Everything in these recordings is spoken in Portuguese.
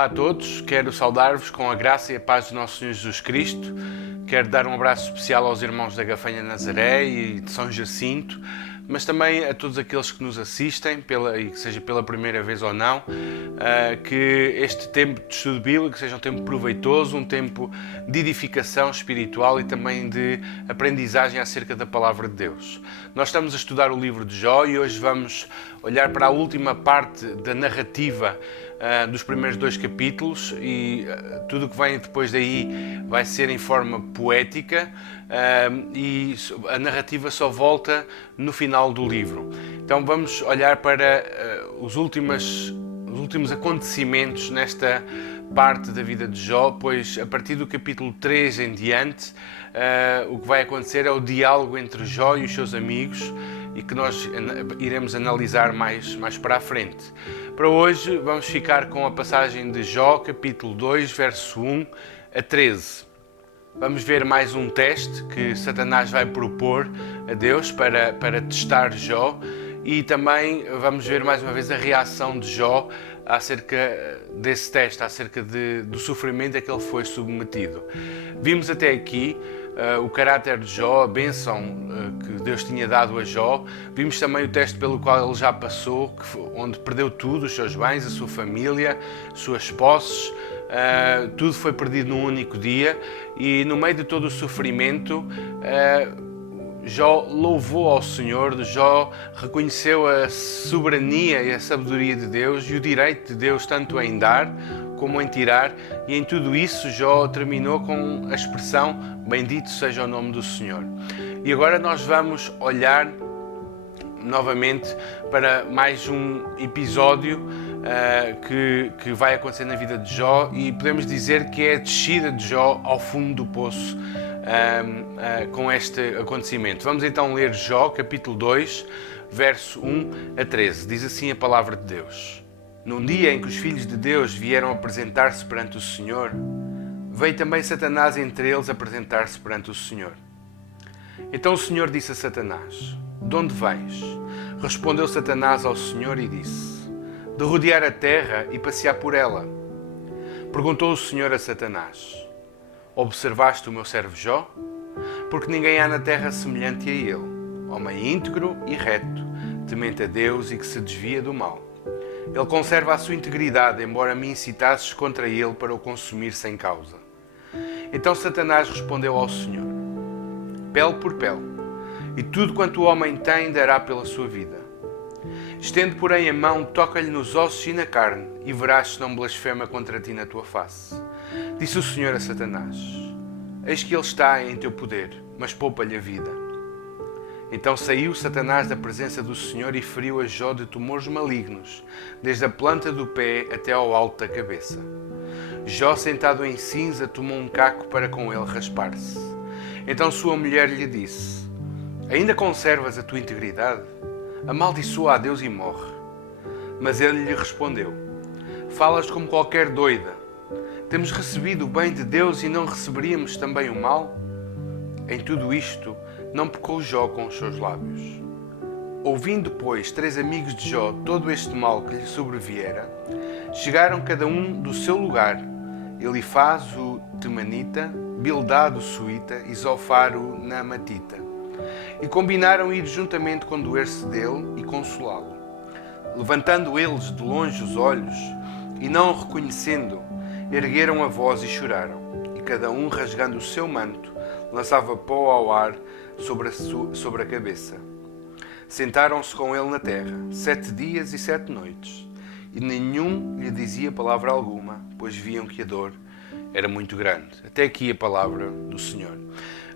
Olá a todos, quero saudar-vos com a graça e a paz do nosso Senhor Jesus Cristo. Quero dar um abraço especial aos irmãos da Gafanha Nazaré e de São Jacinto, mas também a todos aqueles que nos assistem, e que seja pela primeira vez ou não, que este tempo de estudo bíblico seja um tempo proveitoso, um tempo de edificação espiritual e também de aprendizagem acerca da Palavra de Deus. Nós estamos a estudar o livro de Jó e hoje vamos olhar para a última parte da narrativa dos primeiros 2 capítulos e tudo o que vem depois daí vai ser em forma poética e a narrativa só volta no final do livro. Então vamos olhar para os últimos acontecimentos nesta parte da vida de Jó, pois a partir do capítulo 3 em diante o que vai acontecer é o diálogo entre Jó e os seus amigos e que nós iremos analisar mais para a frente. Para hoje vamos ficar com a passagem de Jó, capítulo 2, verso 1 a 13. Vamos ver mais um teste que Satanás vai propor a Deus para testar Jó e também vamos ver mais uma vez a reação de Jó acerca desse teste, acerca do sofrimento a que ele foi submetido. Vimos até aqui o caráter de Jó, a bênção que Deus tinha dado a Jó. Vimos também o teste pelo qual ele já passou, onde perdeu tudo, os seus bens, a sua família, suas posses, tudo foi perdido num único dia e no meio de todo o sofrimento Jó louvou ao Senhor, Jó reconheceu a soberania e a sabedoria de Deus e o direito de Deus tanto em dar como em tirar, e em tudo isso Jó terminou com a expressão bendito seja o nome do Senhor. E agora nós vamos olhar novamente para mais um episódio que vai acontecer na vida de Jó e podemos dizer que é a descida de Jó ao fundo do poço com este acontecimento. Vamos então ler Jó, capítulo 2, verso 1 a 13. Diz assim a palavra de Deus. Num dia em que os filhos de Deus vieram apresentar-se perante o Senhor, veio também Satanás entre eles apresentar-se perante o Senhor. Então o Senhor disse a Satanás: De onde vens? Respondeu Satanás ao Senhor e disse: De rodear a terra e passear por ela. Perguntou o Senhor a Satanás: Observaste o meu servo Jó? Porque ninguém há na terra semelhante a ele, homem íntegro e reto, temente a Deus e que se desvia do mal. Ele conserva a sua integridade, embora me incitasses contra ele para o consumir sem causa. Então Satanás respondeu ao Senhor: Pele por pele, e tudo quanto o homem tem dará pela sua vida. Estende, porém, a mão, toca-lhe nos ossos e na carne, e verás se não blasfema contra ti na tua face. Disse o Senhor a Satanás: Eis que ele está em teu poder, mas poupa-lhe a vida. Então saiu Satanás da presença do Senhor e feriu a Jó de tumores malignos, desde a planta do pé até ao alto da cabeça. Jó, sentado em cinza, tomou um caco para com ele raspar-se. Então sua mulher lhe disse: Ainda conservas a tua integridade? Amaldiçoa a Deus e morre. Mas ele lhe respondeu: Falas como qualquer doida. Temos recebido o bem de Deus e não receberíamos também o mal? Em tudo isto, não pecou Jó com os seus lábios. Ouvindo, pois, 3 amigos de Jó todo este mal que lhe sobreviera, chegaram cada um do seu lugar, Elifaz o Temanita, Bildad o Suíta e Zofar o Naamatita, e combinaram ir juntamente condoer-se dele e consolá-lo. Levantando eles de longe os olhos e não o reconhecendo, ergueram a voz e choraram, e cada um, rasgando o seu manto, lançava pó ao ar sobre a cabeça. Sentaram-se com ele na terra 7 dias e 7 noites, e nenhum lhe dizia palavra alguma, pois viam que a dor era muito grande. Até aqui a palavra do Senhor.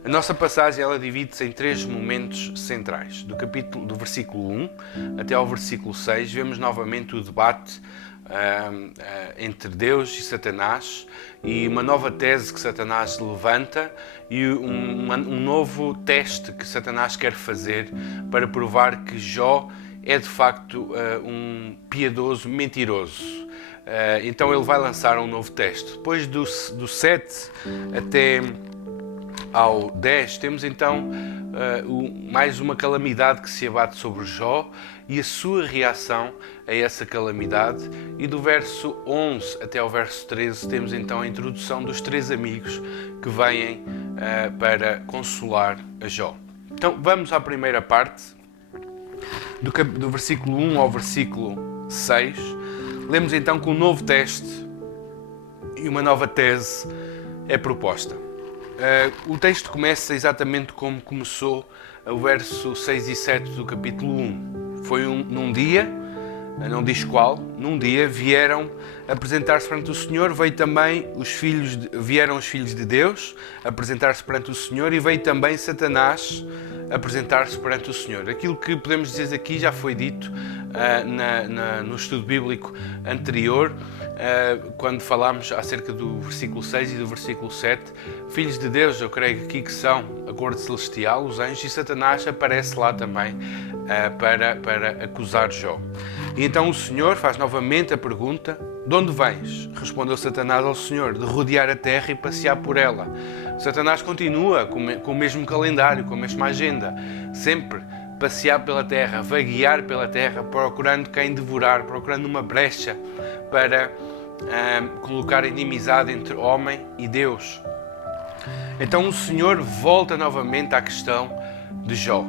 A nossa passagem ela divide-se em 3 momentos centrais. Do versículo 1 até ao versículo 6, vemos novamente o debate entre Deus e Satanás e uma nova tese que Satanás levanta e um novo teste que Satanás quer fazer para provar que Jó é de facto um piedoso mentiroso. Então ele vai lançar um novo teste. Depois do 7 até ao 10, temos então mais uma calamidade que se abate sobre Jó e a sua reação a essa calamidade. E do verso 11 até ao verso 13 temos então a introdução dos 3 amigos que vêm para consolar a Jó. Então vamos à primeira parte, do versículo 1 ao versículo 6. Lemos então que um novo teste e uma nova tese é proposta. O texto começa exatamente como começou o verso 6 e 7 do capítulo 1. Foi num dia, não diz qual, num dia vieram apresentar-se perante o Senhor, vieram os filhos de Deus apresentar-se perante o Senhor e veio também Satanás apresentar-se perante o Senhor. Aquilo que podemos dizer aqui já foi dito no estudo bíblico anterior, quando falámos acerca do versículo 6 e do versículo 7. Filhos de Deus, eu creio aqui que são a corte celestial, os anjos, e Satanás aparece lá também para acusar Jó. E então o Senhor faz novamente a pergunta: de onde vens? Respondeu Satanás ao Senhor: de rodear a terra e passear por ela. Satanás continua com o mesmo calendário, com a mesma agenda, sempre passear pela terra, vaguear pela terra, procurando quem devorar, procurando uma brecha para colocar inimizade entre homem e Deus. Então o Senhor volta novamente à questão de Jó.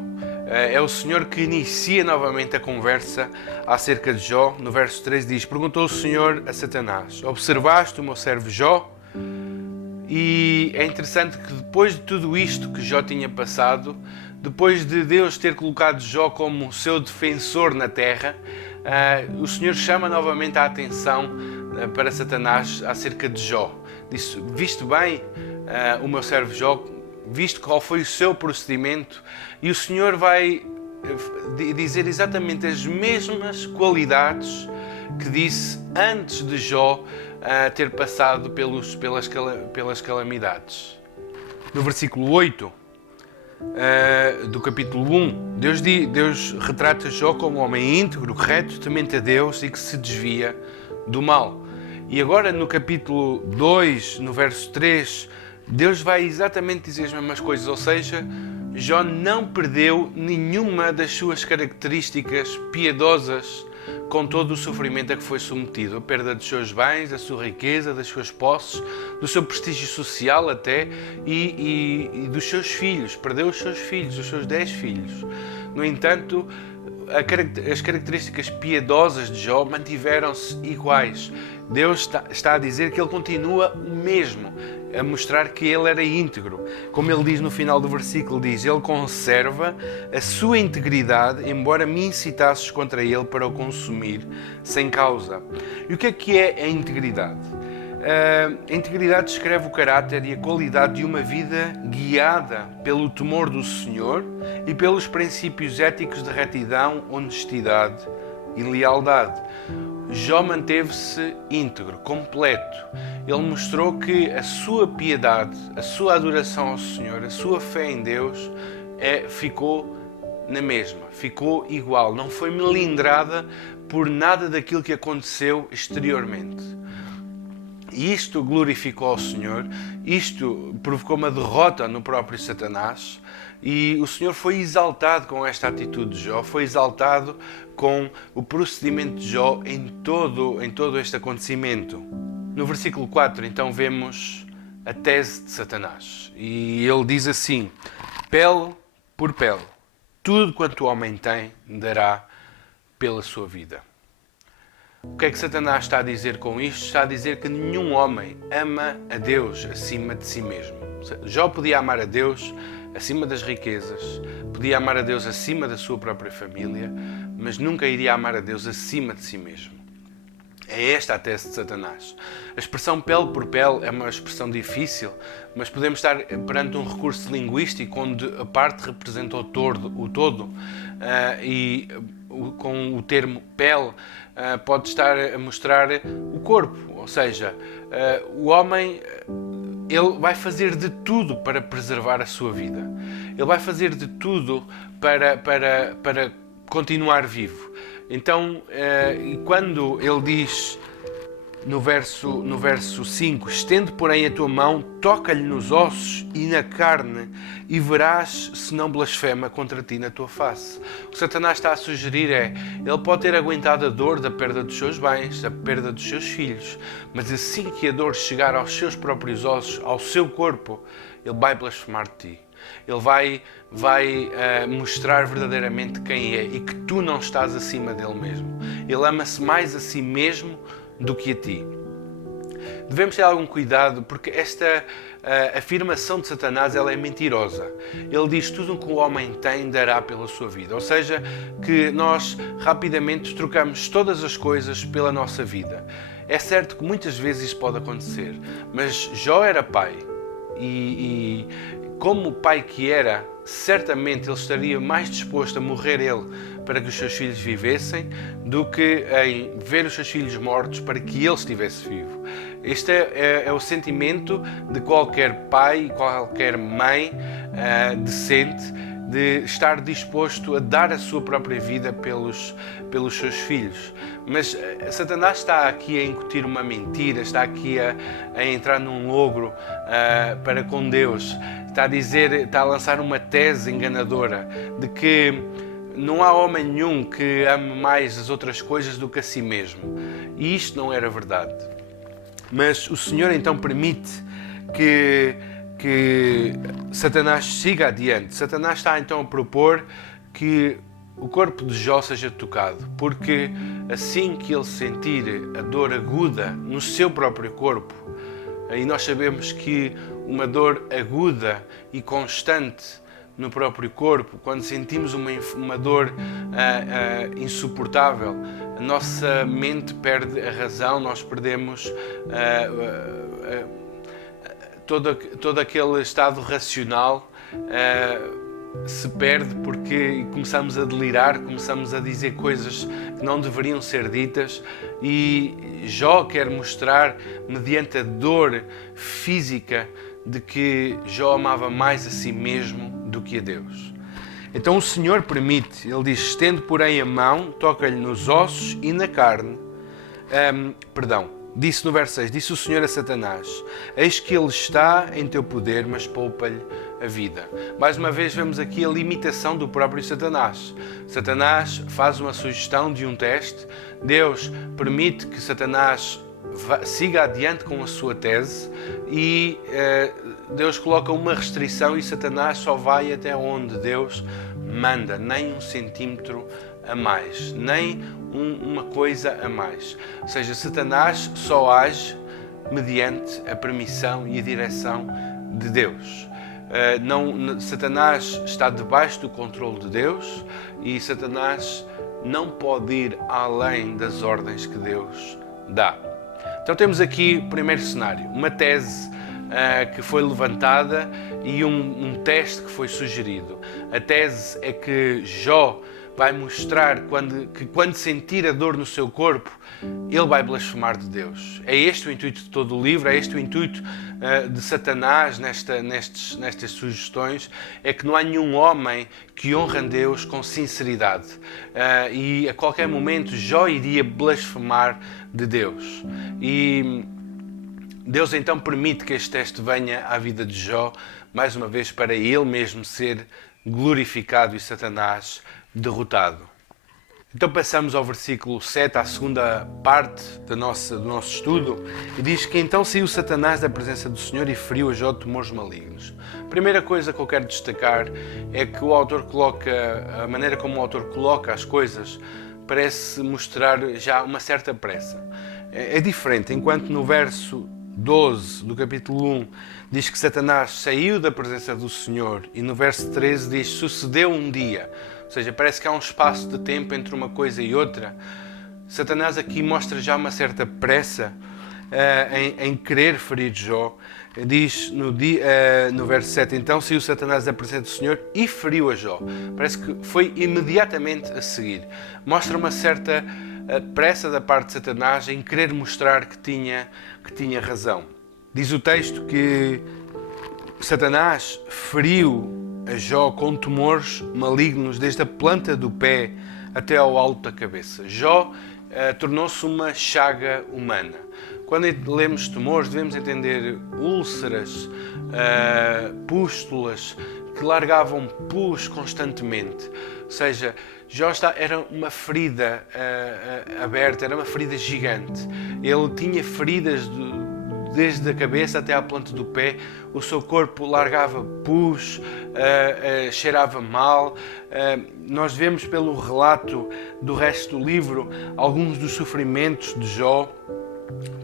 É o Senhor que inicia novamente a conversa acerca de Jó. No verso 13 diz: perguntou o Senhor a Satanás: observaste o meu servo Jó? E é interessante que depois de tudo isto que Jó tinha passado, depois de Deus ter colocado Jó como seu defensor na terra, o Senhor chama novamente a atenção para Satanás acerca de Jó. Disse: viste bem o meu servo Jó? Viste qual foi o seu procedimento? E o Senhor vai dizer exatamente as mesmas qualidades que disse antes de Jó ter passado pelas calamidades. No versículo 8 do capítulo 1, Deus retrata Jó como um homem íntegro, reto, temente a Deus e que se desvia do mal. E agora no capítulo 2, no verso 3, Deus vai exatamente dizer as mesmas coisas, ou seja, Jó não perdeu nenhuma das suas características piedosas com todo o sofrimento a que foi submetido. A perda dos seus bens, da sua riqueza, das suas posses, do seu prestígio social até, e dos seus filhos. Perdeu os seus filhos, os seus 10 filhos. No entanto, as características piedosas de Jó mantiveram-se iguais. Deus está a dizer que ele continua o mesmo, a mostrar que ele era íntegro. Como ele diz no final do versículo, diz: ele conserva a sua integridade, embora me incitasses contra ele para o consumir sem causa. E o que é a integridade? A integridade descreve o caráter e a qualidade de uma vida guiada pelo temor do Senhor e pelos princípios éticos de retidão, honestidade e lealdade. Jó manteve-se íntegro, completo. Ele mostrou que a sua piedade, a sua adoração ao Senhor, a sua fé em Deus ficou na mesma, ficou igual, não foi melindrada por nada daquilo que aconteceu exteriormente. E isto glorificou ao Senhor, isto provocou uma derrota no próprio Satanás, e o Senhor foi exaltado com esta atitude de Jó, foi exaltado com o procedimento de Jó em todo este acontecimento. No versículo 4, então, vemos a tese de Satanás. E ele diz assim: pele por pele, tudo quanto o homem tem dará pela sua vida. O que é que Satanás está a dizer com isto? Está a dizer que nenhum homem ama a Deus acima de si mesmo. Jó podia amar a Deus acima das riquezas, podia amar a Deus acima da sua própria família, mas nunca iria amar a Deus acima de si mesmo. É esta a tese de Satanás. A expressão pele por pele é uma expressão difícil, mas podemos estar perante um recurso linguístico onde a parte representa o todo, e com o termo pele pode estar a mostrar o corpo, ou seja, o homem ele vai fazer de tudo para preservar a sua vida. Ele vai fazer de tudo para continuar vivo. Então, quando ele diz no verso 5, estende, porém, a tua mão, toca-lhe nos ossos e na carne, e verás se não blasfema contra ti na tua face. O que Satanás está a sugerir é, ele pode ter aguentado a dor da perda dos seus bens, da perda dos seus filhos, mas assim que a dor chegar aos seus próprios ossos, ao seu corpo, ele vai blasfemar de ti. Ele vai mostrar verdadeiramente quem é e que tu não estás acima dele mesmo. Ele ama-se mais a si mesmo do que a ti. Devemos ter algum cuidado porque esta afirmação de Satanás ela é mentirosa. Ele diz tudo o que o homem tem dará pela sua vida. Ou seja, que nós rapidamente trocamos todas as coisas pela nossa vida. É certo que muitas vezes isso pode acontecer, mas Jó era pai e como pai que era, certamente ele estaria mais disposto a morrer ele para que os seus filhos vivessem do que em ver os seus filhos mortos para que ele estivesse vivo. Este é o sentimento de qualquer pai, qualquer mãe decente, de estar disposto a dar a sua própria vida pelos seus filhos. Mas Satanás está aqui a incutir uma mentira, está aqui a entrar num logro para com Deus. Está a lançar uma tese enganadora de que não há homem nenhum que ame mais as outras coisas do que a si mesmo. E isto não era verdade. Mas o Senhor então permite que Satanás siga adiante. Satanás está então a propor que o corpo de Jó seja tocado, porque assim que ele sentir a dor aguda no seu próprio corpo, e nós sabemos que uma dor aguda e constante no próprio corpo, quando sentimos uma dor insuportável, a nossa mente perde a razão, nós perdemos todo aquele estado racional se perde porque começamos a delirar, começamos a dizer coisas que não deveriam ser ditas e Jó quer mostrar, mediante a dor física, de que Jó amava mais a si mesmo do que a Deus. Então o Senhor permite, ele diz, estende porém a mão, toca-lhe nos ossos e na carne. Disse no verso 6, disse o Senhor a Satanás, eis que ele está em teu poder, mas poupa-lhe a vida. Mais uma vez vemos aqui a limitação do próprio Satanás. Satanás faz uma sugestão de um teste, Deus permite que Satanás siga adiante com a sua tese e Deus coloca uma restrição e Satanás só vai até onde Deus manda, nem um centímetro a mais, nem uma coisa a mais. Ou seja, Satanás só age mediante a permissão e a direção de Deus. Satanás está debaixo do controle de Deus e Satanás não pode ir além das ordens que Deus dá. Então temos aqui o primeiro cenário, uma tese que foi levantada e um teste que foi sugerido. A tese é que Jó vai mostrar que quando sentir a dor no seu corpo, ele vai blasfemar de Deus. É este o intuito de todo o livro, é este o intuito de Satanás nestas sugestões, é que não há nenhum homem que honre a Deus com sinceridade. E a qualquer momento Jó iria blasfemar de Deus. E Deus então permite que este teste venha à vida de Jó, mais uma vez para ele mesmo ser glorificado e Satanás derrotado. Então passamos ao versículo 7, à segunda parte do nosso estudo, e diz que então saiu Satanás da presença do Senhor e feriu a Jó de temores malignos. A primeira coisa que eu quero destacar é que a maneira como o autor coloca as coisas parece mostrar já uma certa pressa. É diferente, enquanto no verso 12 do capítulo 1 diz que Satanás saiu da presença do Senhor e no verso 13 diz sucedeu um dia, ou seja, parece que há um espaço de tempo entre uma coisa e outra. Satanás aqui mostra já uma certa pressa em querer ferir Jó. Diz no verso 7, então saiu Satanás da presença do Senhor e feriu a Jó. Parece que foi imediatamente a seguir. Mostra uma certa pressa da parte de Satanás em querer mostrar que tinha razão. Diz o texto que Satanás feriu a Jó com tumores malignos desde a planta do pé até ao alto da cabeça. Jó tornou-se uma chaga humana. Quando lemos tumores, devemos entender úlceras, pústulas que largavam pus constantemente. Ou seja, Jó era uma ferida aberta, era uma ferida gigante. Ele tinha feridas desde a cabeça até à planta do pé. O seu corpo largava pus, cheirava mal. Nós vemos pelo relato do resto do livro alguns dos sofrimentos de Jó.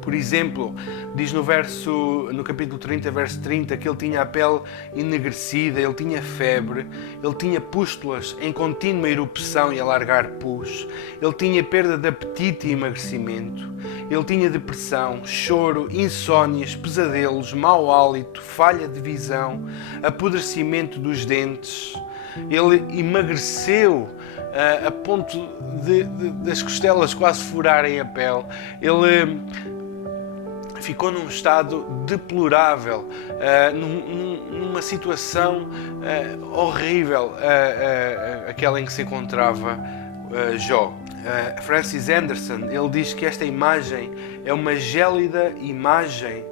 Por exemplo, diz no capítulo 30, verso 30, que ele tinha a pele enegrecida, ele tinha febre, ele tinha pústulas em contínua erupção e a largar pus, ele tinha perda de apetite e emagrecimento, ele tinha depressão, choro, insónias, pesadelos, mau hálito, falha de visão, apodrecimento dos dentes. Ele emagreceu a ponto das costelas quase furarem a pele. Ele ficou num estado deplorável, numa situação horrível, aquela em que se encontrava Jó. Francis Anderson, ele diz que esta imagem é uma gélida imagem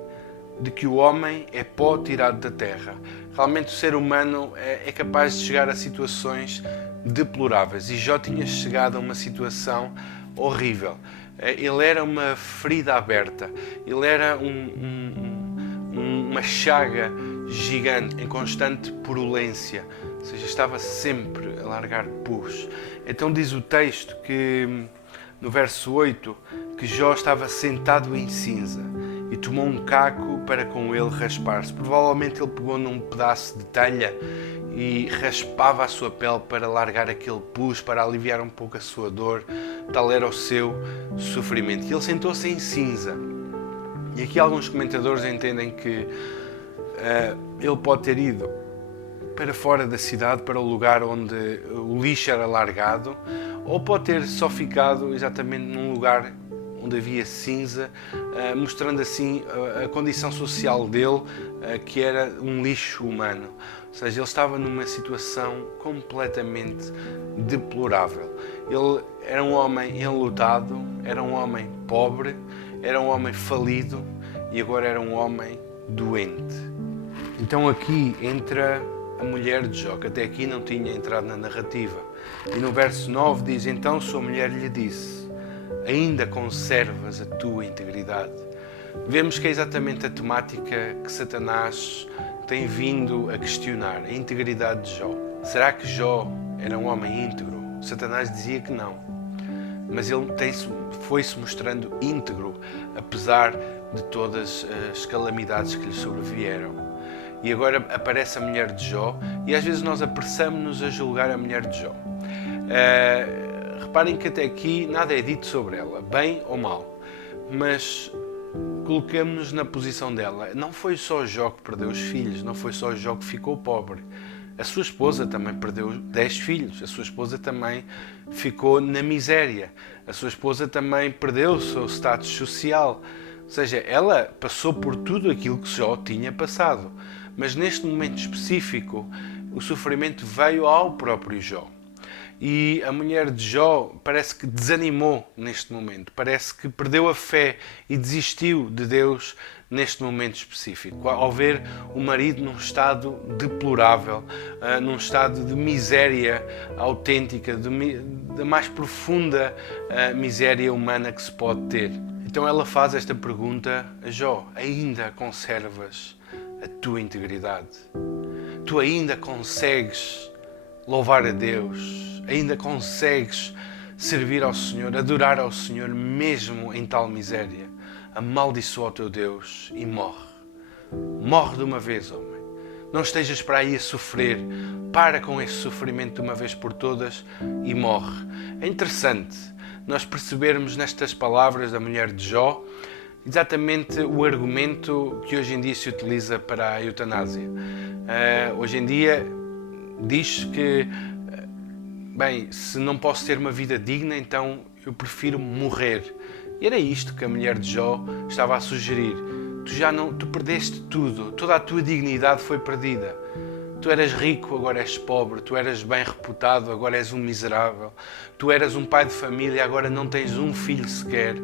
de que o homem é pó tirado da terra. Realmente o ser humano é capaz de chegar a situações deploráveis, e Jó tinha chegado a uma situação horrível. Ele era uma ferida aberta, ele era uma chaga gigante em constante purulência, ou seja, estava sempre a largar pus. Então diz o texto que no verso 8 que Jó estava sentado em cinza e tomou um caco para com ele raspar-se. Provavelmente ele pegou num pedaço de telha e raspava a sua pele para largar aquele pus, para aliviar um pouco a sua dor. Tal era o seu sofrimento. E ele sentou-se em cinza. E aqui alguns comentadores entendem que ele pode ter ido para fora da cidade, para o lugar onde o lixo era largado, ou pode ter só ficado exatamente num lugar onde havia cinza, mostrando assim a condição social dele, que era um lixo humano. Ou seja, ele estava numa situação completamente deplorável. Ele era um homem enlutado, era um homem pobre, era um homem falido e agora era um homem doente. Então aqui entra a mulher de Jó, que até aqui não tinha entrado na narrativa. E no verso 9 diz: então sua mulher lhe disse: ainda conservas a tua integridade? Vemos que é exatamente a temática que Satanás tem vindo a questionar, a integridade de Jó. Será que Jó era um homem íntegro? Satanás dizia que não, mas ele foi-se mostrando íntegro, apesar de todas as calamidades que lhe sobrevieram. E agora aparece a mulher de Jó, e às vezes nós apressamos-nos a julgar a mulher de Jó. Reparem que até aqui nada é dito sobre ela, bem ou mal, mas colocamos-nos na posição dela. Não foi só Jó que perdeu os filhos, não foi só Jó que ficou pobre. A sua esposa também perdeu 10 filhos, a sua esposa também ficou na miséria, a sua esposa também perdeu o seu status social. Ou seja, ela passou por tudo aquilo que Jó tinha passado. Mas neste momento específico, o sofrimento veio ao próprio Jó. E a mulher de Jó parece que desanimou neste momento, parece que perdeu a fé e desistiu de Deus neste momento específico, ao ver o marido num estado deplorável, num estado de miséria autêntica, da mais profunda miséria humana que se pode ter. Então ela faz esta pergunta a Jó: ainda conservas a tua integridade? Tu ainda consegues louvar a Deus? Ainda consegues servir ao Senhor, adorar ao Senhor mesmo em tal miséria? Amaldiçoa o teu Deus e morre. Morre de uma vez, homem. Não estejas para aí a sofrer. Para com esse sofrimento de uma vez por todas e morre. É interessante nós percebermos nestas palavras da mulher de Jó exatamente o argumento que hoje em dia se utiliza para a eutanásia. Hoje em dia diz que, bem, se não posso ter uma vida digna, então eu prefiro morrer. E era isto que a mulher de Jó estava a sugerir. Tu perdeste tudo, toda a tua dignidade foi perdida. Tu eras rico, agora és pobre. Tu eras bem reputado, agora és um miserável. Tu eras um pai de família, agora não tens um filho sequer.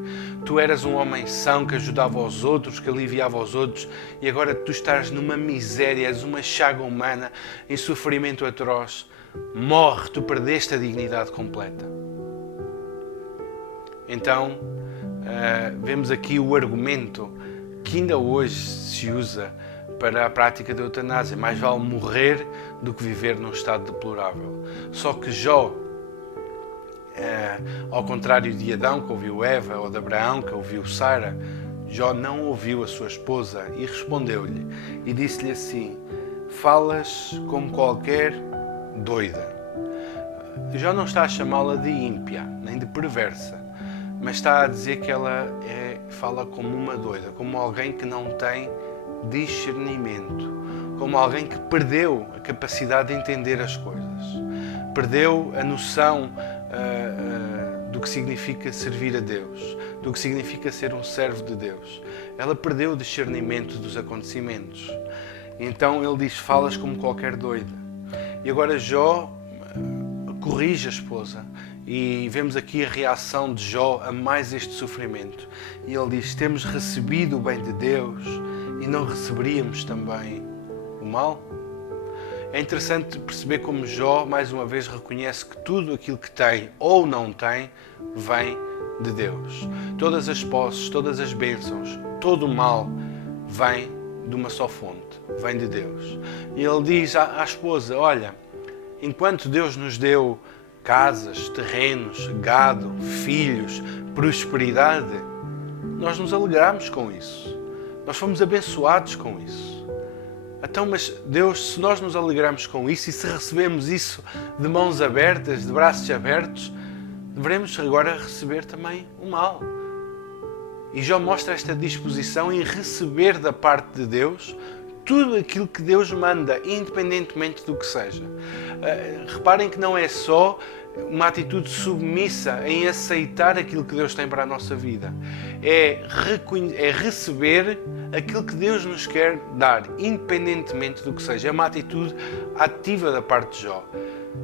Tu eras um homem são que ajudava os outros, que aliviava os outros, e agora tu estás numa miséria, és uma chaga humana, em sofrimento atroz. Morre, tu perdeste a dignidade completa. Então, vemos aqui o argumento que ainda hoje se usa para a prática da eutanásia. Mais vale morrer do que viver num estado deplorável. Só que Jó, ao contrário de Adão, que ouviu Eva, ou de Abraão, que ouviu Sara, Jó não ouviu a sua esposa e respondeu-lhe e disse-lhe assim: falas como qualquer doida. Jó não está a chamá-la de ímpia, nem de perversa, mas está a dizer que ela fala como uma doida, como alguém que não tem discernimento, como alguém que perdeu a capacidade de entender as coisas, perdeu a noção do que significa servir a Deus, do que significa ser um servo de Deus. Ela perdeu o discernimento dos acontecimentos. Então ele diz: falas como qualquer doida. E agora Jó corrige a esposa. E vemos aqui a reação de Jó a mais este sofrimento. E ele diz: temos recebido o bem de Deus e não receberíamos também o mal? É interessante perceber como Jó, mais uma vez, reconhece que tudo aquilo que tem ou não tem, vem de Deus. Todas as posses, todas as bênçãos, todo o mal, vem de uma só fonte, vem de Deus. E ele diz à esposa: olha, enquanto Deus nos deu casas, terrenos, gado, filhos, prosperidade, nós nos alegramos com isso. Nós fomos abençoados com isso. Então, mas Deus, se nós nos alegramos com isso e se recebemos isso de mãos abertas, de braços abertos, devemos agora receber também o mal. E Jó mostra esta disposição em receber da parte de Deus tudo aquilo que Deus manda, independentemente do que seja. Reparem que não é só uma atitude submissa em aceitar aquilo que Deus tem para a nossa vida. É receber aquilo que Deus nos quer dar, independentemente do que seja. É uma atitude ativa da parte de Jó.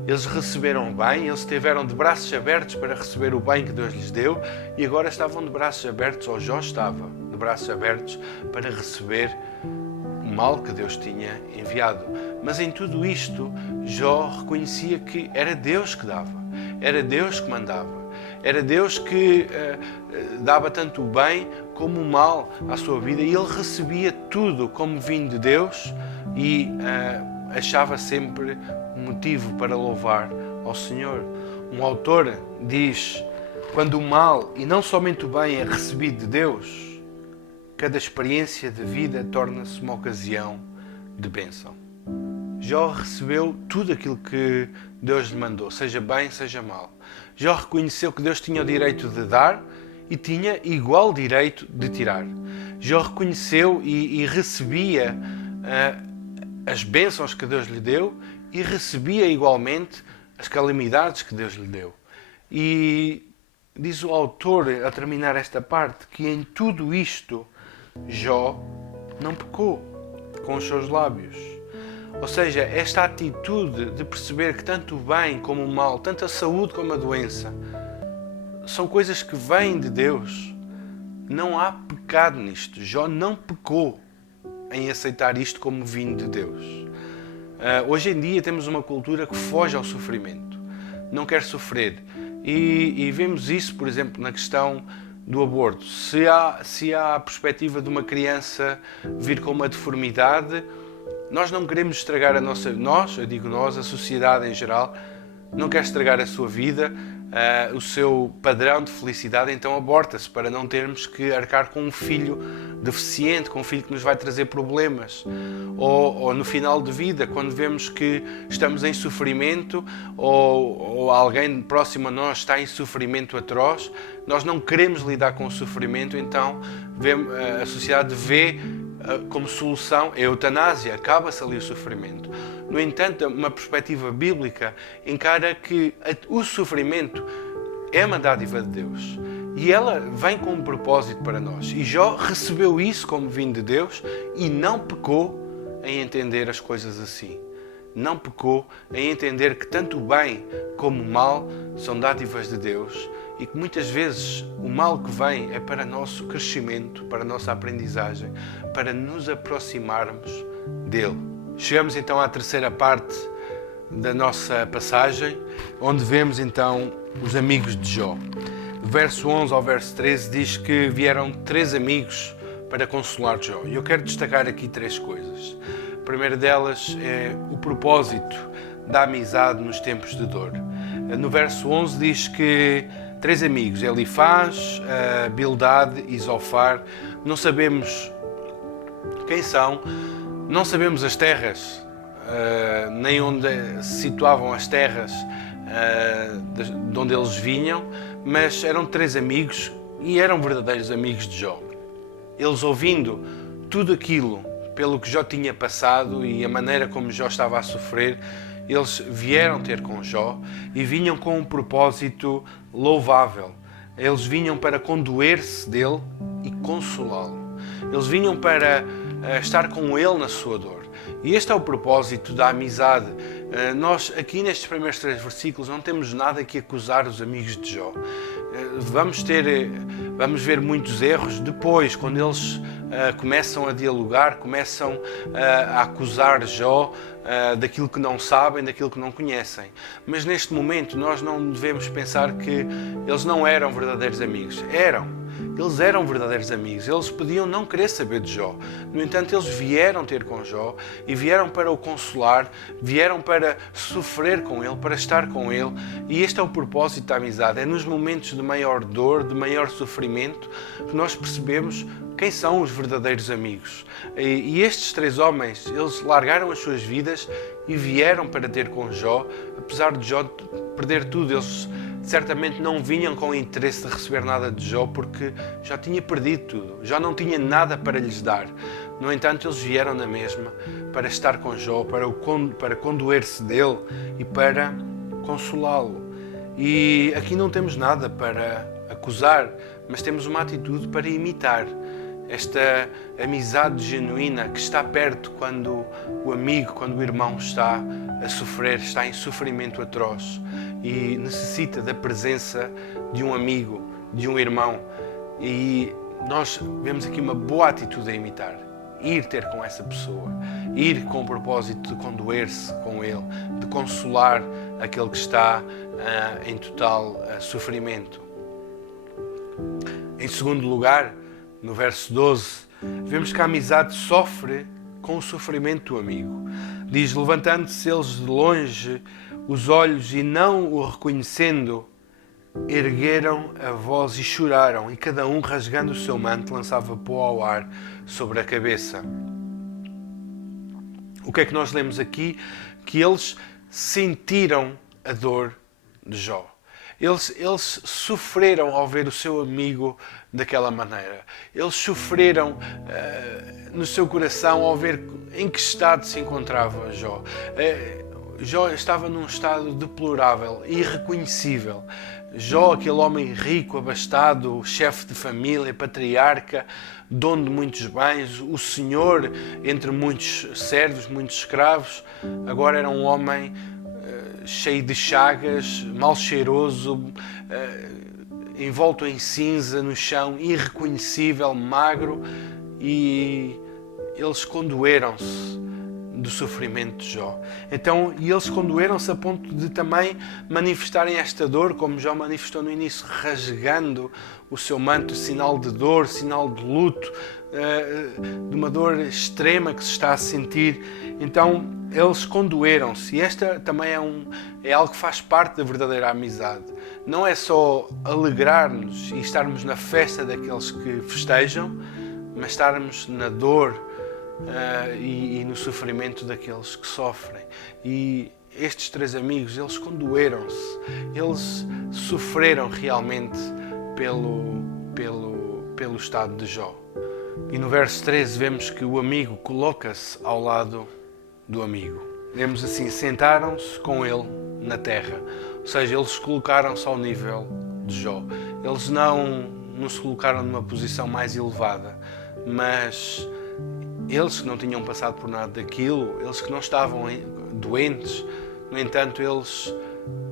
Eles receberam bem, eles estiveram de braços abertos para receber o bem que Deus lhes deu e agora estavam de braços abertos, ou Jó estava de braços abertos para receber o mal que Deus tinha enviado. Mas em tudo isto, Jó reconhecia que era Deus que dava, era Deus que mandava, era Deus que dava tanto o bem como o mal à sua vida, e ele recebia tudo como vindo de Deus e achava sempre motivo para louvar ao Senhor. Um autor diz: quando o mal, e não somente o bem, é recebido de Deus, cada experiência de vida torna-se uma ocasião de bênção. Jó recebeu tudo aquilo que Deus lhe mandou, seja bem, seja mal. Jó reconheceu que Deus tinha o direito de dar e tinha igual direito de tirar. Jó reconheceu e recebia as bênçãos que Deus lhe deu e recebia igualmente as calamidades que Deus lhe deu. E diz o autor, a terminar esta parte, que em tudo isto Jó não pecou com os seus lábios. Ou seja, esta atitude de perceber que tanto o bem como o mal, tanto a saúde como a doença, são coisas que vêm de Deus. Não há pecado nisto. Jó não pecou em aceitar isto como vindo de Deus. Hoje em dia temos uma cultura que foge ao sofrimento, não quer sofrer. E vemos isso, por exemplo, na questão do aborto. Se há a perspectiva de uma criança vir com uma deformidade, nós não queremos estragar a sociedade em geral, não quer estragar a sua vida, o seu padrão de felicidade, então aborta-se para não termos que arcar com um filho deficiente, com um filho que nos vai trazer problemas. Ou no final de vida, quando vemos que estamos em sofrimento ou alguém próximo a nós está em sofrimento atroz, nós não queremos lidar com o sofrimento, então a sociedade vê como solução a eutanásia, acaba-se ali o sofrimento. No entanto, uma perspectiva bíblica encara que o sofrimento é uma dádiva de Deus e ela vem com um propósito para nós. E Jó recebeu isso como vindo de Deus e não pecou em entender as coisas assim. não pecou em entender que tanto o bem como o mal são dádivas de Deus e que muitas vezes o mal que vem é para nosso crescimento, para a nossa aprendizagem, para nos aproximarmos dele. Chegamos então à terceira parte da nossa passagem, onde vemos então os amigos de Jó. Do verso 11 ao verso 13 diz que vieram 3 amigos para consolar Jó. E eu quero destacar aqui 3 coisas. A primeira delas é o propósito da amizade nos tempos de dor. No verso 11 diz que 3 amigos, Elifaz, Bildade e Zofar, não sabemos quem são, não sabemos as terras, nem onde se situavam as terras de onde eles vinham, mas eram 3 amigos e eram verdadeiros amigos de Jó. Eles, ouvindo tudo aquilo pelo que Jó tinha passado e a maneira como Jó estava a sofrer, eles vieram ter com Jó e vinham com um propósito louvável. Eles vinham para condoer-se dele e consolá-lo. Eles vinham para estar com ele na sua dor. E este é o propósito da amizade. Nós, aqui nestes primeiros 3 versículos, não temos nada que acusar os amigos de Jó. Vamos ver muitos erros depois, quando eles começam a dialogar, começam a acusar Jó daquilo que não sabem, daquilo que não conhecem. Mas neste momento nós não devemos pensar que eles não eram verdadeiros amigos. Eles eram verdadeiros amigos. Eles podiam não querer saber de Jó. No entanto, eles vieram ter com Jó e vieram para o consolar, vieram para sofrer com ele, para estar com ele. E este é o propósito da amizade. É nos momentos de maior dor, de maior sofrimento, que nós percebemos quem são os verdadeiros amigos. E estes 3 homens, eles largaram as suas vidas e vieram para ter com Jó, apesar de Jó perder tudo. Eles certamente não vinham com o interesse de receber nada de Jó, porque já tinha perdido tudo, já não tinha nada para lhes dar. No entanto, eles vieram na mesma para estar com Jó, para condoer-se dele e para consolá-lo. E aqui não temos nada para acusar, mas temos uma atitude para imitar esta amizade genuína que está perto quando o amigo, quando o irmão está a sofrer, está em sofrimento atroz e necessita da presença de um amigo, de um irmão. E nós vemos aqui uma boa atitude a imitar. Ir ter com essa pessoa, ir com o propósito de condoer-se com ele, de consolar aquele que está em total sofrimento. Em segundo lugar, no verso 12, vemos que a amizade sofre com o sofrimento do amigo. Diz: levantando-se eles de longe os olhos e não o reconhecendo, ergueram a voz e choraram, e cada um, rasgando o seu manto, lançava pó ao ar sobre a cabeça. O que é que nós lemos aqui? Que eles sentiram a dor de Jó. Eles sofreram ao ver o seu amigo daquela maneira. Eles sofreram no seu coração ao ver em que estado se encontrava Jó. Jó estava num estado deplorável, irreconhecível. Jó, aquele homem rico, abastado, chefe de família, patriarca, dono de muitos bens, o senhor entre muitos servos, muitos escravos, agora era um homem cheio de chagas, mal cheiroso, envolto em cinza no chão, irreconhecível, magro, e eles condoeram-se do sofrimento de Jó. Então, e eles condoeram-se a ponto de também manifestarem esta dor, como Jó manifestou no início, rasgando o seu manto, sinal de dor, sinal de luto, de uma dor extrema que se está a sentir. Então, eles condoeram-se, e esta também é algo que faz parte da verdadeira amizade. Não é só alegrar-nos e estarmos na festa daqueles que festejam, mas estarmos na dor e no sofrimento daqueles que sofrem. E estes 3 amigos, eles condoeram-se, eles sofreram realmente pelo estado de Jó. E no verso 13 vemos que o amigo coloca-se ao lado do amigo. Vemos assim: sentaram-se com ele na terra. Ou seja, eles colocaram-se ao nível de Jó. Eles não se colocaram numa posição mais elevada, mas Eles que não tinham passado por nada daquilo, eles que não estavam doentes, no entanto, eles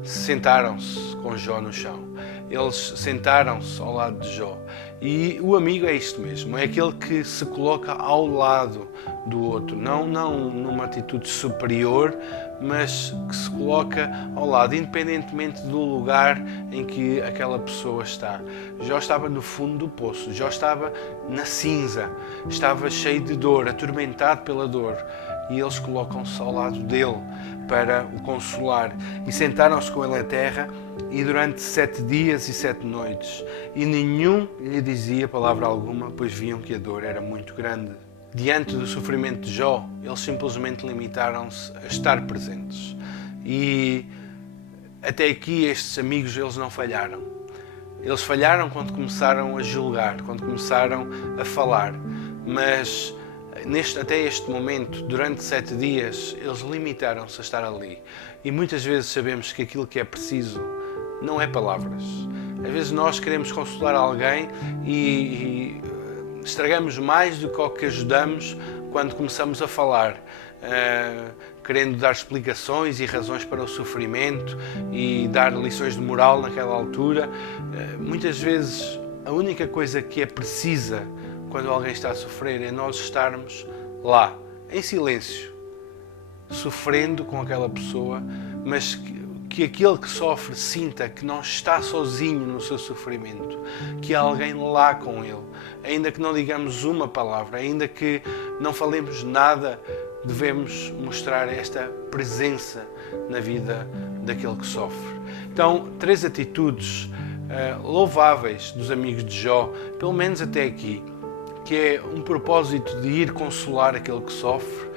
sentaram-se com Jó no chão. Eles sentaram-se ao lado de Jó. E o amigo é isto mesmo, é aquele que se coloca ao lado do outro, não numa atitude superior, mas que se coloca ao lado, independentemente do lugar em que aquela pessoa está. Jó estava no fundo do poço, Jó estava na cinza, estava cheio de dor, atormentado pela dor, e eles colocam-se ao lado dele para o consolar. E sentaram-se com ele à terra, e durante 7 dias e 7 noites, e nenhum lhe dizia palavra alguma, pois viam que a dor era muito grande. Diante do sofrimento de Jó, eles simplesmente limitaram-se a estar presentes. E até aqui estes amigos, eles não falharam. Eles falharam quando começaram a julgar, quando começaram a falar, mas até este momento, durante 7 dias, eles limitaram-se a estar ali. E muitas vezes sabemos que aquilo que é preciso não é palavras. Às vezes nós queremos consolar alguém e estragamos mais do que o que ajudamos quando começamos a falar, querendo dar explicações e razões para o sofrimento e dar lições de moral naquela altura. Muitas vezes a única coisa que é precisa quando alguém está a sofrer é nós estarmos lá, em silêncio, sofrendo com aquela pessoa, mas que aquele que sofre sinta que não está sozinho no seu sofrimento, que há alguém lá com ele. Ainda que não digamos uma palavra, ainda que não falemos nada, devemos mostrar esta presença na vida daquele que sofre. Então, 3 atitudes louváveis dos amigos de Jó, pelo menos até aqui, que é um propósito de ir consolar aquele que sofre,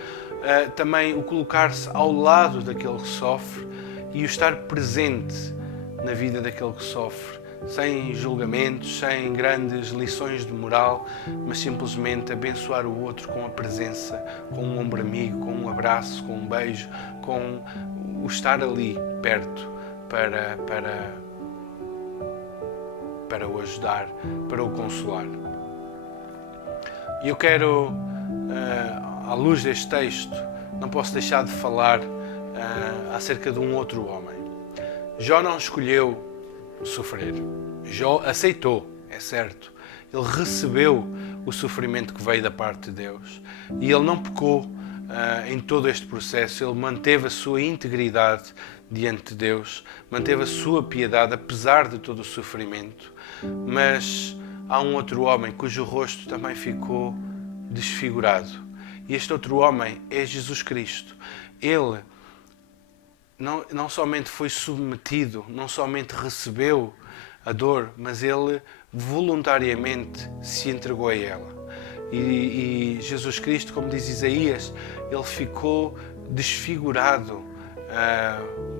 também o colocar-se ao lado daquele que sofre e o estar presente na vida daquele que sofre, sem julgamentos, sem grandes lições de moral, mas simplesmente abençoar o outro com a presença, com um ombro amigo, com um abraço, com um beijo, com o estar ali perto para o ajudar, para o consolar. E eu quero, à luz deste texto, não posso deixar de falar acerca de um outro homem. Jó não escolheu sofrer. Jó aceitou, é certo. Ele recebeu o sofrimento que veio da parte de Deus. E ele não pecou em todo este processo. Ele manteve a sua integridade diante de Deus, manteve a sua piedade, apesar de todo o sofrimento. Mas há um outro homem cujo rosto também ficou desfigurado. E este outro homem é Jesus Cristo. Ele não somente foi submetido, não somente recebeu a dor, mas ele voluntariamente se entregou a ela. E Jesus Cristo, como diz Isaías, ele ficou desfigurado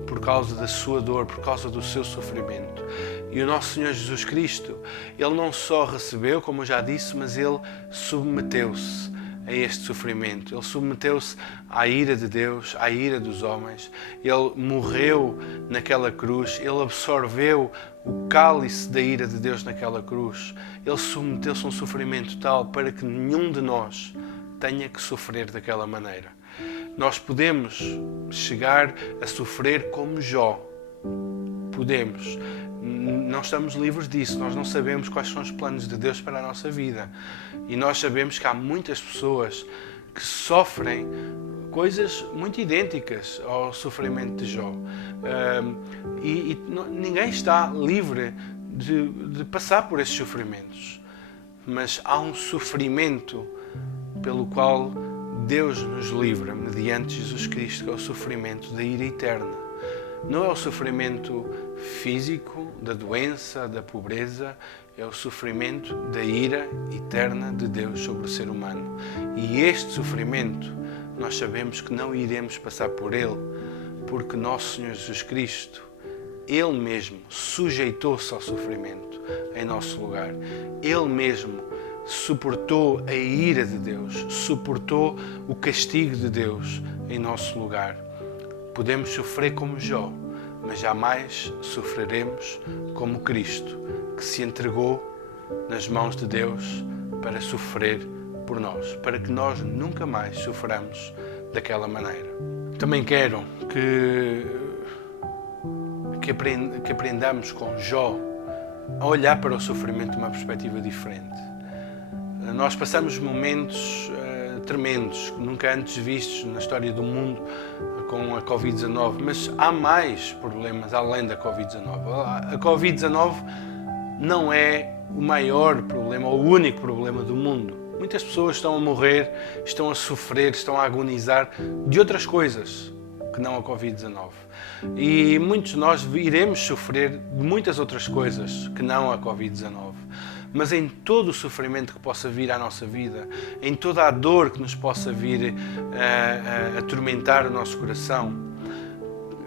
por causa da sua dor, por causa do seu sofrimento. E o nosso Senhor Jesus Cristo, ele não só recebeu, como eu já disse, mas ele submeteu-se a este sofrimento. Ele submeteu-se à ira de Deus, à ira dos homens. Ele morreu naquela cruz. Ele absorveu o cálice da ira de Deus naquela cruz. Ele submeteu-se a um sofrimento tal para que nenhum de nós tenha que sofrer daquela maneira. Nós podemos chegar a sofrer como Jó. Podemos. Não estamos livres disso. Nós não sabemos quais são os planos de Deus para a nossa vida. E nós sabemos que há muitas pessoas que sofrem coisas muito idênticas ao sofrimento de Jó. Ninguém está livre de passar por esses sofrimentos. Mas há um sofrimento pelo qual Deus nos livra mediante Jesus Cristo, que é o sofrimento da ira eterna. Não é o sofrimento físico, da doença, da pobreza, é o sofrimento da ira eterna de Deus sobre o ser humano. E este sofrimento, nós sabemos que não iremos passar por ele, porque nosso Senhor Jesus Cristo, Ele mesmo sujeitou-se ao sofrimento em nosso lugar. Ele mesmo suportou a ira de Deus, suportou o castigo de Deus em nosso lugar. Podemos sofrer como Jó, mas jamais sofreremos como Cristo, que se entregou nas mãos de Deus para sofrer por nós, para que nós nunca mais soframos daquela maneira. Também quero que aprendamos com Jó a olhar para o sofrimento de uma perspectiva diferente. Nós passamos momentos tremendos, nunca antes vistos na história do mundo com a Covid-19, mas há mais problemas além da Covid-19. A Covid-19 não é o maior problema ou o único problema do mundo. Muitas pessoas estão a morrer, estão a sofrer, estão a agonizar de outras coisas que não a Covid-19. E muitos de nós iremos sofrer de muitas outras coisas que não a Covid-19. Mas em todo o sofrimento que possa vir à nossa vida, em toda a dor que nos possa vir a atormentar o nosso coração,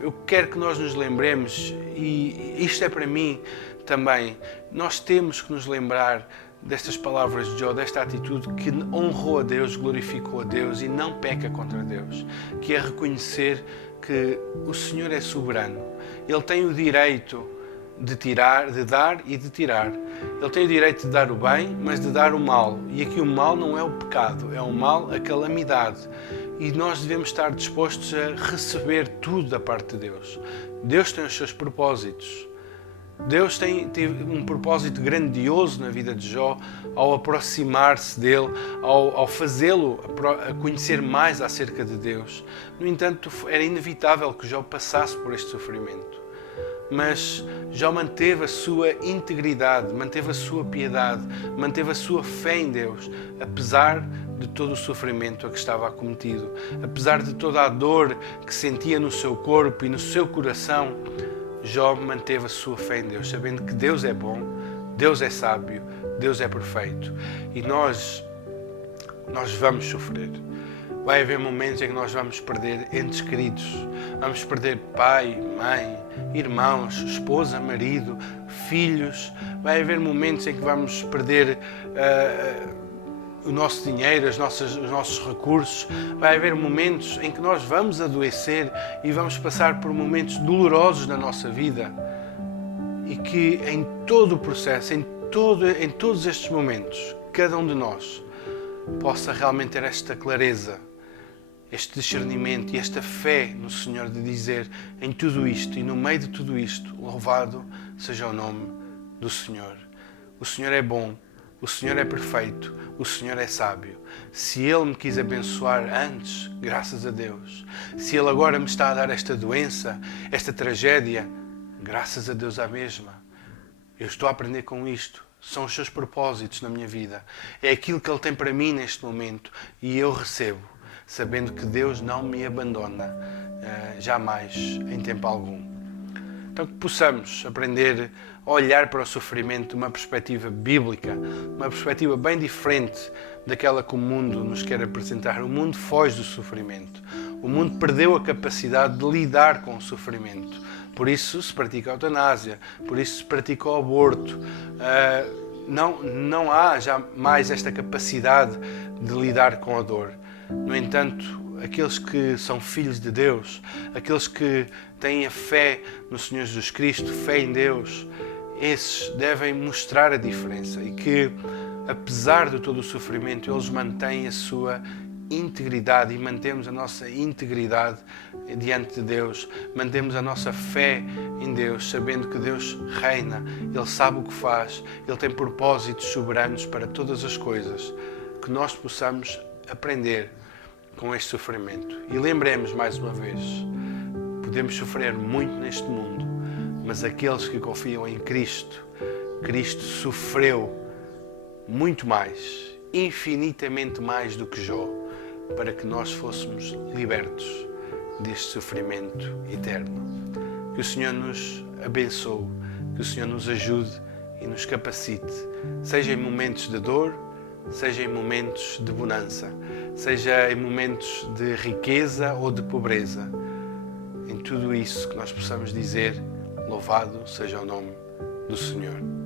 eu quero que nós nos lembremos, e isto é para mim também, nós temos que nos lembrar destas palavras de Jó, desta atitude que honrou a Deus, glorificou a Deus e não peca contra Deus, que é reconhecer que o Senhor é soberano. Ele tem o direito de dar e de tirar. Ele tem o direito de dar o bem, mas de dar o mal. E aqui o mal não é o pecado, é o mal, a calamidade. E nós devemos estar dispostos a receber tudo da parte de Deus. Deus tem os seus propósitos. Deus teve um propósito grandioso na vida de Jó ao aproximar-se dele, ao fazê-lo a conhecer mais acerca de Deus. No entanto, era inevitável que Jó passasse por este sofrimento. Mas Jó manteve a sua integridade, manteve a sua piedade, manteve a sua fé em Deus, apesar de todo o sofrimento a que estava acometido, apesar de toda a dor que sentia no seu corpo e no seu coração. Jó manteve a sua fé em Deus, sabendo que Deus é bom, Deus é sábio, Deus é perfeito. E nós vamos sofrer. Vai haver momentos em que nós vamos perder entes queridos, vamos perder pai, mãe, irmãos, esposa, marido, filhos. Vai haver momentos em que vamos perder o nosso dinheiro, os nossos recursos. Vai haver momentos em que nós vamos adoecer e vamos passar por momentos dolorosos na nossa vida. E que em todo o processo, em todos estes momentos, cada um de nós possa realmente ter esta clareza, este discernimento e esta fé no Senhor de dizer em tudo isto e no meio de tudo isto, louvado seja o nome do Senhor. O Senhor é bom, o Senhor é perfeito, o Senhor é sábio. Se Ele me quis abençoar antes, graças a Deus. Se Ele agora me está a dar esta doença, esta tragédia, graças a Deus à mesma. Eu estou a aprender com isto. São os seus propósitos na minha vida. É aquilo que Ele tem para mim neste momento e eu recebo, sabendo que Deus não me abandona jamais, em tempo algum. Então que possamos aprender a olhar para o sofrimento de uma perspectiva bíblica, uma perspectiva bem diferente daquela que o mundo nos quer apresentar. O mundo foge do sofrimento. O mundo perdeu a capacidade de lidar com o sofrimento. Por isso se pratica a eutanásia, por isso se pratica o aborto. Não há já mais esta capacidade de lidar com a dor. No entanto, aqueles que são filhos de Deus, aqueles que têm a fé no Senhor Jesus Cristo, fé em Deus, esses devem mostrar a diferença e que, apesar de todo o sofrimento, eles mantêm a sua integridade e mantemos a nossa integridade diante de Deus, mantemos a nossa fé em Deus, sabendo que Deus reina, Ele sabe o que faz, Ele tem propósitos soberanos para todas as coisas, que nós possamos aprender com este sofrimento. E lembremos mais uma vez, podemos sofrer muito neste mundo, mas aqueles que confiam em Cristo, Cristo sofreu muito mais, infinitamente mais do que Jó, para que nós fôssemos libertos deste sofrimento eterno. Que o Senhor nos abençoe, que o Senhor nos ajude e nos capacite, seja em momentos de dor, seja em momentos de bonança, seja em momentos de riqueza ou de pobreza. Em tudo isso que nós possamos dizer, louvado seja o nome do Senhor.